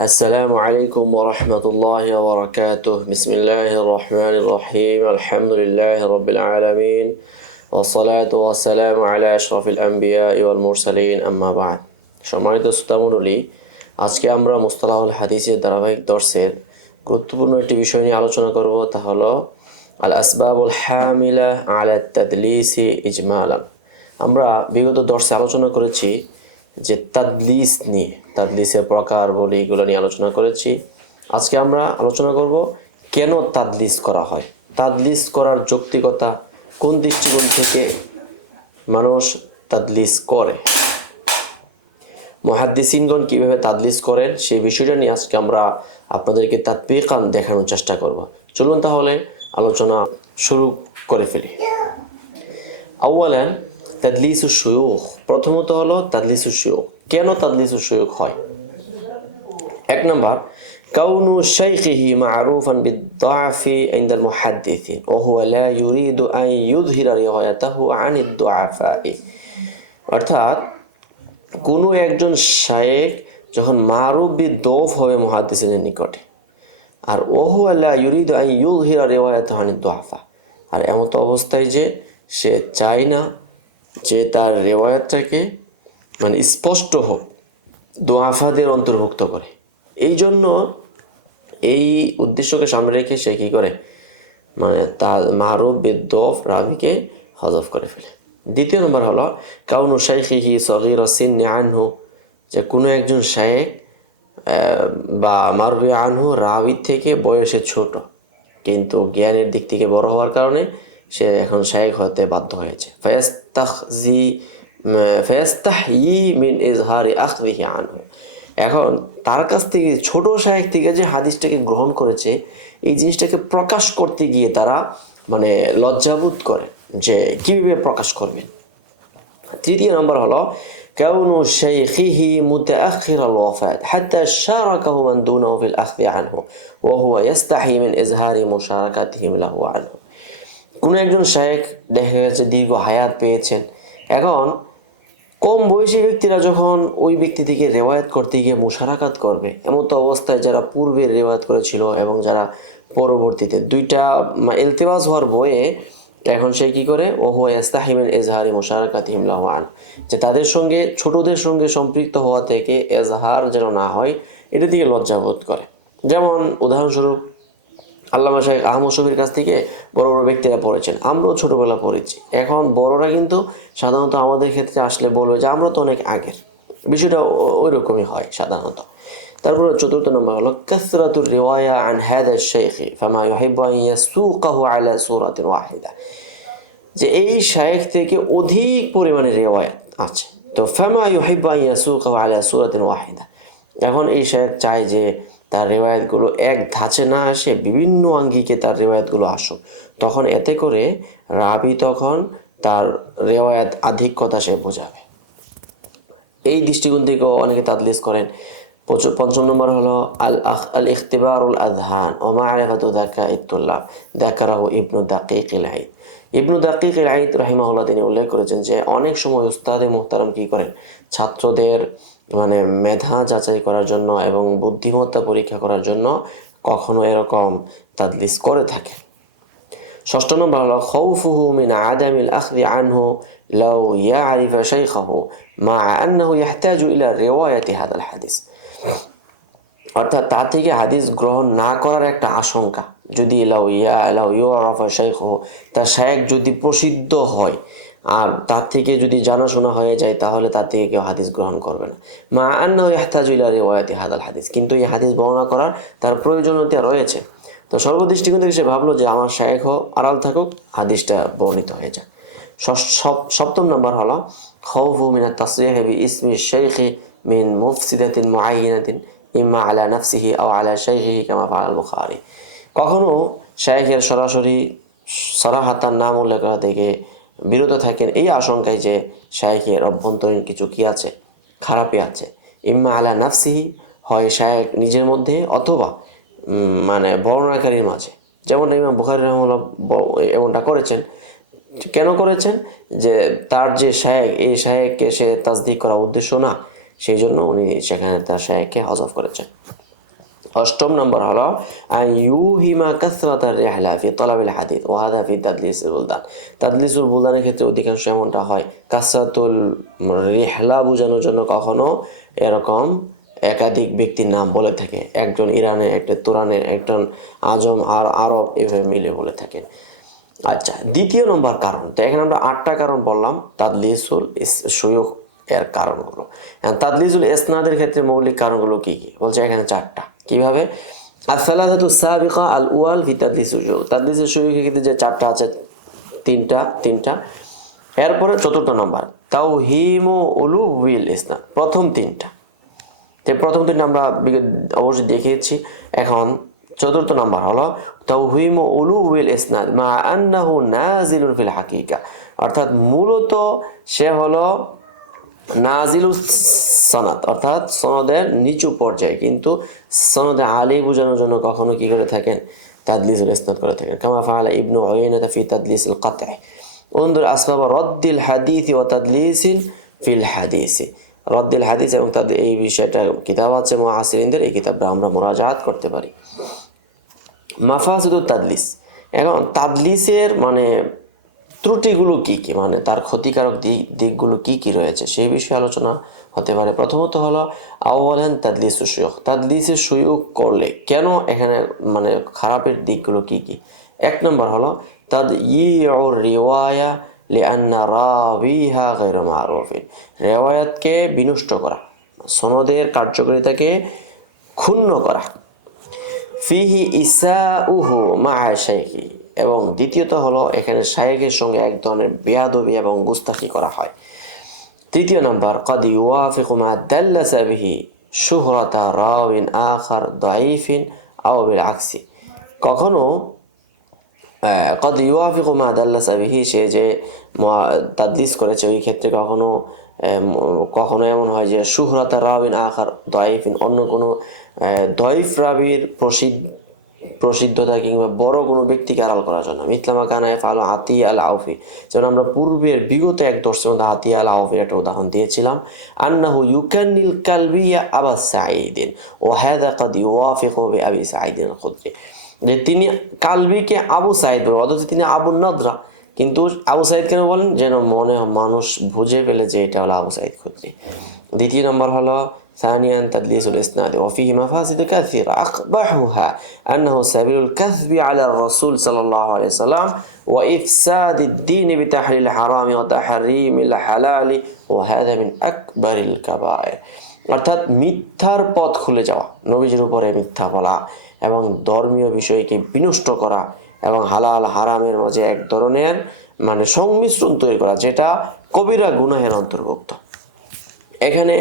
السلام عليكم ورحمة الله وبركاته. بسم الله الرحمن الرحيم. الحمد لله رب العالمين والصلاة والسلام على أشرف الأنبياء والمرسلين أما بعد. সম্মানিত শ্রোতামণ্ডলী, আজকে আমরা মুস্তালাহুল হাদিসের ধারাবাহিক দর্শের গুরুত্বপূর্ণ একটি বিষয় নিয়ে আলোচনা করব, তা হলো আল আসবাবুল হামিলা আলা তাদলিসি ইজমালান। আমরা বিগত দর্শে আলোচনা করেছি যে তাদলিস নিয়ে, তাদলিসের প্রকার বলি, এগুলো নিয়ে আলোচনা করেছি। আজকে আমরা আলোচনা করব কেন তাদলিস করা হয়, তাদলিস করার যৌক্তিকতা, কোন দৃষ্টিকোণ থেকে মানুষ তাদলিস করে, মুহাদ্দিসিনগণ কীভাবে তাদলিস করেন, সেই বিষয়টা নিয়ে আজকে আমরা আপনাদেরকে তাতবিকান দেখানোর চেষ্টা করব। চলুন তাহলে আলোচনা শুরু করে ফেলি। আউয়ালান তাদলিসুশ শুয়ুখ, প্রথমত হলো তাদলিসুশ শুয়ুখ। কেন তাদলিসুশ শুয়ুখ হয়? এক নম্বর, কাউনু শাইখিহি মা'রুফান বিদ-দুআফি ইনদাল মুহাদ্দিসিন ওয়া হুয়া লা ইউরিদু আন ইউযহিরা রিওয়ায়াতাহু আনিদ দুআফা'i। অর্থাৎ কোনো একজন শায়েখ যখন মারুফ বিদ-দুআফ হবে মুহাদ্দিসিনের নিকটে, আর ওয়া হুয়া লা ইউরিদু আন ইউযহিরা রিওয়ায়াতাহু আনিদ দুআফা, আর এমন অবস্থায় যে সে চায় না যে তার রেওয়ায়াতটাকে মানে স্পষ্ট হোক, দুআফাদের অন্তর্ভুক্ত করে, এই জন্য এই উদ্দেশ্যকে সামনে রেখে সে কী করে, মানে তার মারুফ বিদ-দুআফ রাবিকে হযফ করে ফেলে। দ্বিতীয় নম্বর হলো কাউনু শাইখিহি সগীরা সিন্নি আনহু, যে কোনো একজন শায়েখ বা মারবি আনহু রাবির থেকে বয়সে ছোট কিন্তু জ্ঞানের দিক থেকে বড় হওয়ার কারণে সে এখন শায়েখ হতে বাধ্য হয়েছে। ফায়াস্তাহয়ি মিন ইজহারি আখযিহি আনহু, এখন তার কাছ থেকে ছোট শায়েখ থেকে যে হাদিসটাকে গ্রহণ করেছে, এই জিনিসটাকে প্রকাশ করতে গিয়ে তারা মানে লজ্জাবোধ করে যে কীভাবে প্রকাশ করবেন। তৃতীয় নম্বর হলো কাউনু শাইখিহি মুতাআখিরাল ওয়াফাত হাত্তা শারাকাহু মান দুনাহু ফিল আখযি আনহু ওয়া হুয়া ইয়াস্তাহি মিন ইজহারি মুশারাকাতিহিম লাহু আনহু। কোনো একজন শায়েখ দেখা গেছে দীর্ঘ হায়াত পেয়েছেন, এখন কম বয়সী ব্যক্তিরা যখন ওই ব্যক্তি থেকে রেওয়ায়াত করতে গিয়ে মুশারাকাত করবে, এমন তো অবস্থায় যারা পূর্বে রেওয়ায়াত করেছিল এবং যারা পরবর্তীতে দুইটা ইলতিবাস হওয়ার ভয়ে এখন সে কী করে, ওহু ইস্তাহি মিন ইজহারি মুশারাকাতিহিম লাহু আনহু, যে তাদের সঙ্গে ছোটদের সঙ্গে সম্পৃক্ত হওয়া থেকে এজহার যেন না হয়, এটা দিকে লজ্জাবোধ করে। যেমন উদাহরণস্বরূপ আল্লামা শাইখ আহমদ শফীর কাছ থেকে বড় বড় ব্যক্তিরা পড়েছেন, আমরাও ছোটোবেলা পড়েছি। এখন বড়রা কিন্তু সাধারণত আমাদের ক্ষেত্রে আসলে বলবে যে আমরা তো অনেক আগের, বিষয়টা ওই রকমই হয় সাধারণত। তারপরে চতুর্থ নম্বর হলো কাসরাতুর রিওয়ায়া আন হাদা শাইখি ফামা ইউহিব্বু আন ইয়াসুকাহু আলা সূরাতিন ওয়াহিদা, যে এই শাইখ থেকে অধিক পরিমাণে রিওয়ায়াত আছে, তো ফামা ইউহিব্বু আন ইয়াসুকাহু আলা সূরাতিন ওয়াহিদা, এখন এই শাইখ চায় যে তার রেওয়ায়াতগুলো এক ধাঁচে না আসে, বিভিন্ন আঙ্গিকে তার রেওয়ায়াতগুলো আসুক, তখন এতে করে রাবি তখন তার রেওয়ায়াত আধিক্যতা সে বোঝাবে। এই দৃষ্টিকোণ থেকেও অনেকে তাদলিস করেন। পঞ্চম নম্বর হলো আল ইখতিবারুল আযহান ওয়া মা'রিফাতু যাকাইত তুল্লাব, যাকারাহু ইবনু দাকিকিল আইদ। ইবনু দাকিকিল আইদ রাহিমাহুল্লাহ তিনি উল্লেখ করেছেন যে অনেক সময় উস্তাদে মুহতারাম কী করেন, ছাত্রদের মানে মেধা যাচাই করার জন্য এবং বুদ্ধিমত্তা পরীক্ষা করার জন্য কখনো এরকম তাদলিস করে থাকে। ষষ্ঠ নম্বর হলো খাউফুহু মিন আদামিল আখযি আনহু লাউ ইয়ারিফা শাইখাহু মা আন্নাহু ইয়াহতাজু ইলা রিওয়ায়াতি হাদাল হাদিস, অর্থাৎ তা থেকে হাদিস গ্রহণ না করার একটা আশঙ্কা, যদি লাউ ইউরাফা শাইখাহু, তার শায়েখ যদি প্রসিদ্ধ হয় আর তার থেকে যদি জানাশোনা হয়ে যায়, তাহলে তার থেকে কেউ হাদিস গ্রহণ করবে না। মা আন্নাহু ইয়াহতাজু ইলা রিওয়ায়াতি হাদাল হাদিস, কিন্তু এই হাদিস বর্ণনা করার তার প্রয়োজনীয়তা রয়েছে। তো সর্বদৃষ্টিকোণ থেকে সে ভাবলো যে আমার শায়েখ আড়াল থাকুক, হাদিসটা বর্ণিত হয়ে যায়। সপ্তম নম্বর হলো খাউফু মিন আত-তাসরিহ বি ইসমি শাইখি মিন মুফসিদাতিন মুআয়্যানাতিন ইম্মা আলা নাফসিহি আও আলা শাইখিহি কামা ফাআল বুখারী, কখনো শায়েখের সরাসরি সরাহাতার নাম উল্লেখ করা থেকে বিরত থাকেন এই আশঙ্কায় যে শায়েখের অভ্যন্তরীণ কিছু কি আছে, খারাপই আছে। ইম্মা আলা নাফসিহি, হয় শায়েখ নিজের মধ্যে অথবা মানে বর্ণনাকারীর মাঝে, যেমন ইমাম বুখারী রাহিমাহুল্লাহ এমনটা করেছেন। কেন করেছেন? যে তার যে শায়েখ, এই শায়েখকে সে তাসদিক করা উদ্দেশ্য না, সেই জন্য উনি সেখানে তার শায়েখকে হযফ করেছেন। অষ্টম নম্বর হলো আন ইউহিমা কাসরাতার রিহলা ফি তালাবিল হাদিস ওয়া হাদা ফি তাদলিসুল বুলদান। তাদলিসুল বুলদানের ক্ষেত্রে অধিকাংশ এমনটা হয়, কাসরাতুল রিহলা বোঝানোর জন্য কখনো এরকম একাধিক ব্যক্তির নাম বলে থাকে, একজন ইরানের, একটা তুরানের, একজন আজম আর আরব, এভাবে মিলে বলে থাকেন। আচ্ছা, দ্বিতীয় নম্বর কারণ, তো এখানে আমরা 8টা কারণ বললাম তাদলিসুল শুয়ুখ এর কারণগুলো। তাদলিসুল ইসনাদের ক্ষেত্রে মৌলিক কারণগুলো কি কি বলছে এখানে 4টা। কিভাবে? আস-সালাসাতু সাবিকা আল উয়াল ফি তাদলিসুল শুয়ুখ, তাদলিসুল শুয়ুখের ক্ষেত্রে যে 4টা আছে, তিনটা। এরপরে চতুর্থ নম্বর তাওহিমু উলুউল ইসনাদ, প্রথম 3টা। প্রথম 3টা আমরা অবশ্যই দেখিয়েছি। এখন চতুর্থ নাম্বার হলো তাওহিমু উলুউল ইসনাদ মা আন্নাহু নাজিলুন ফিল হাকিকা, অর্থাৎ মূলত সে হলো নাজিলুস সনদ, অর্থাৎ সনদের নিচু পর্যায়ে, কিন্তু সনদে আলী বোঝানোর জন্য কখনো কি করে থাকেন? তাদলিসুল ইসনাদ করে থাকেন। কামা ফাআলা ইবনু উয়াইনা ফি তাদলিসিল কাতঈ, উনদুর আসবাব রদ্দিল হাদিস ওয়া তাদলিসিল ফিল হাদিসি। রদ্দিল হাদিস এবং তাদের এই বিষয়টা কিতাব আছে মুআসিরিনদের, এই কিতাবটা আমরা মুরাজাআত করতে পারি। মাফাসিদুত তাদলিস, এখন তাদলিসের মানে ত্রুটিগুলো কি কি, মানে তার ক্ষতিকারক দিকগুলো কি কি রয়েছে সেই বিষয়ে আলোচনা হতে পারে। প্রথমত হলো আউয়ালান তাদলিসুশ শুয়ুখ, তাদলিসের শুয়ুখ করলে কেন এখানে মানে খারাপের দিকগুলো কি কি। 1 নম্বর হলো তাদয়িউর রিওয়ায়া লিআন্না রাবিহা গায়রু মারুফিন, রিওয়ায়াতকে বিনষ্ট করা, সনদের কার্যকারিতাকে ক্ষুণ্ণ করা। ফিহি ইসাউহু মা শাইখি, এবং দ্বিতীয়ত হলো এখানে শাইখের সঙ্গে এক ধরনের বেয়াদবি এবং গুস্তাখি করা হয়। তৃতীয় নাম্বার قد يوافق ما دلس به شهرة راو آخر ضعيف أو بالعكس, কখনো قد يوافق ما دلس به, সে যে তাদলিস করেছে ওই ক্ষেত্রে কখনো কখনো এমন হয় যে শুহরাতা রাবিন আখার দয়ফিন, অন্য কোনো দয়ফ রাবির প্রসিদ্ধতা কিংবা বড় কোনো ব্যক্তিকে আড়াল করার জন্য। মিথলামা কানায় ফালো আতিয়া আল আউফি, যেমন আমরা পূর্বের বিগত এক দর্শের মধ্যে আতিয়া আল আউফির একটা উদাহরণ দিয়েছিলাম। আন্নাহু ইউকান্নিল কালবিয়া আবা সাঈদিন ও হাদা কাদ ইউওয়াফিকু বিআবি সাঈদিন আল খুদরি, যে তিনি কালবিকে আবু সাঈদ বলেন, অথচ তিনি আবু নদরা, কিন্তু আবু সাঈদ কেন বলেন? যেন মনে মানুষ বুঝে ফেলে যে এটা হলো আবু সাঈদ খুদরি। দ্বিতীয় নম্বর হলো ثانيا تدليس الإسناد وفيه مفاسد كثيرة أقبحها أنه سبيل الكذب على الرسول صلى الله عليه وسلم وإفساد الدين بتحليل الحرام وتحريم الحلال وهذا من أكبر الكبائر, অর্থাৎ মিথ্যার পথ খুলে যাওয়া, নবীজির উপরে মিথ্যা বলা এবং ধর্মীয় বিষয়কে বিনষ্ট করা এবং হালাল হারামের মাঝে এক ধরনের মানে সংমিশ্রণ তৈরি করা, যেটা কবিরা গুনাহের অন্তর্ভুক্ত। এখানে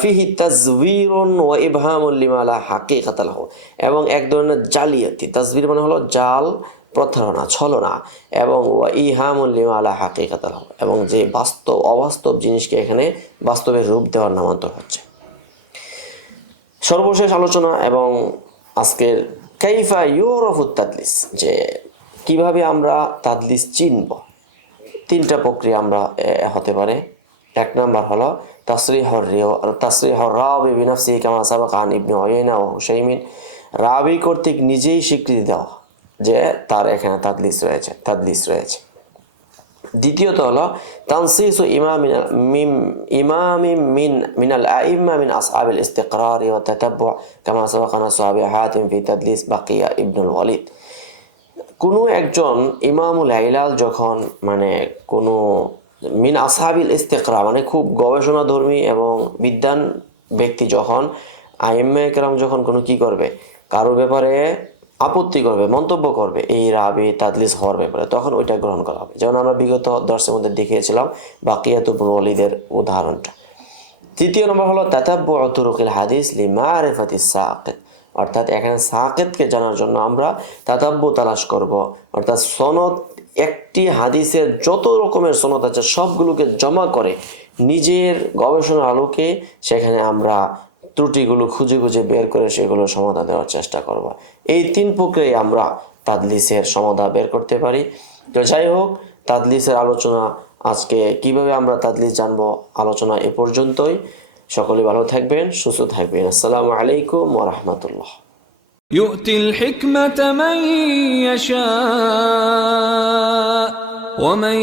ফিহি তাজবিরুন ওয়া ইবহামুল লিমা লা হাকিকাতা লাহু, এবং এক ধরনের জালিয়াতি, তাজবির মানে হলো জাল, প্রতারণা, ছলনা, এবং ওয়া ইহামুল লিমা লা হাকিকাতা লাহু, এবং যে বাস্তব অবাস্তব জিনিসকে এখানে বাস্তবের রূপ দেওয়ার নামান্তর হচ্ছে। সর্বশেষ আলোচনা এবং আজকের কাইফা ইউরাফুত তাদলিস, যে কিভাবে আমরা তাদলিস চিনব। 3টা প্রক্রিয়া আমরা হতে পারে। 1 নম্বর হলো তাসরিহুর রাবি বিনফসিহি কামা সাবাকা আন ইবনে উয়াইনা ওয়া হুসাইমিন, রাবি কর্তৃক নিজেই স্বীকৃতি দেওয়া যে তার এখানে তাদলিস রয়েছে। দ্বিতীয়ত হলো তানসিসু ইমামি মিনাল আইম্মা মিন আসহাবিল ইস্তিকরার ওয়া তাতাব্বু কামা সাবাকা সাহাবী হাতিম ফি তাদলিস বাকিয়া ইবনুল ওয়ালিদ, কোনো একজন ইমামুল আইলাল যখন মানে কোনো মিন আসহাবিল ইস্তিকরা মানে খুব গবেষণাধর্মী এবং বিদ্বান ব্যক্তি যখন আইম্মায়ে কেরাম যখন কোনো কি করবে, কারো ব্যাপারে আপত্তি করবে, মন্তব্য করবে এই রাবি তাদলিস হওয়ার ব্যাপারে, তখন ওইটা গ্রহণ করা হবে। যেমন আমরা বিগত দর্শের মধ্যে দেখিয়েছিলাম বাকিয়াত ইবনুল ওয়ালিদের উদাহরণটা। তৃতীয় নম্বর হলো তাতাব্বু তুরুকিল হাদিস লিমারিফাতিস সাকিত, অর্থাৎ এখানে সাকিতকে জানার জন্য আমরা তাতাব্বু তালাশ করব, অর্থাৎ সনদ, একটি হাদিসের যত রকমের সনদ আছে সবগুলোকে জমা করে নিজের গবেষণার আলোকে সেখানে আমরা ত্রুটিগুলো খুঁজে বের করে সেগুলো সমাধান দেওয়ার চেষ্টা করব। এই 3 প্রক্রিয়ায় আমরা তাদলিসের সমাধান বের করতে পারি। তো যাই হোক, তাদলিসের আলোচনা আজকে কিভাবে আমরা তাদলিস জানবো, আলোচনা এ পর্যন্তই। সকলে ভালো থাকবেন, সুস্থ থাকবেন। আসসালামু আলাইকুম ওয়া রাহমাতুল্লাহ। يؤتي الحكمة من يشاء ومن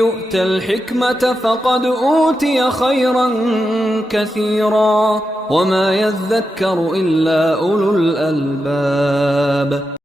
يؤت الحكمة فقد أوتي خيرا كثيرا وما يذكر إلا أولو الألباب